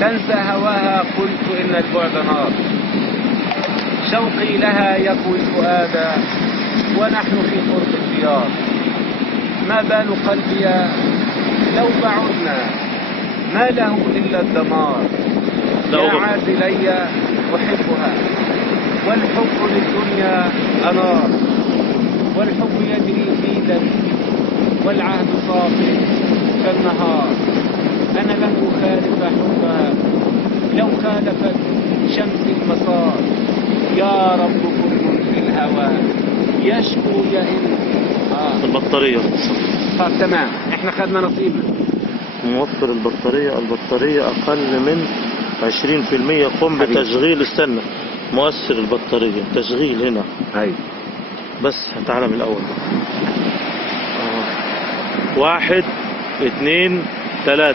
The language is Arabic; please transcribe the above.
تنسى هواها قلت إن البعد نار. شوقي لها يقوي الفؤاد ونحن في قرب الديار. ما بال قلبي لو بعدنا ما له إلا الدمار. يا عادلي أحبها والحب للدنيا أنار. والحب يجري في دمي والعهد صافي كالنهار. أنا لن أخالف حبها لو خالفت شمس المسار. يا رب كل في الهوى يشكو يئن. البطارية تمام، احنا خدنا نصيبنا. موفر البطارية أقل من 20%. قم بتشغيل، استنى، مؤثر البطارية تشغيل هنا. أيوة بس تعالى من الأول. 1 2 3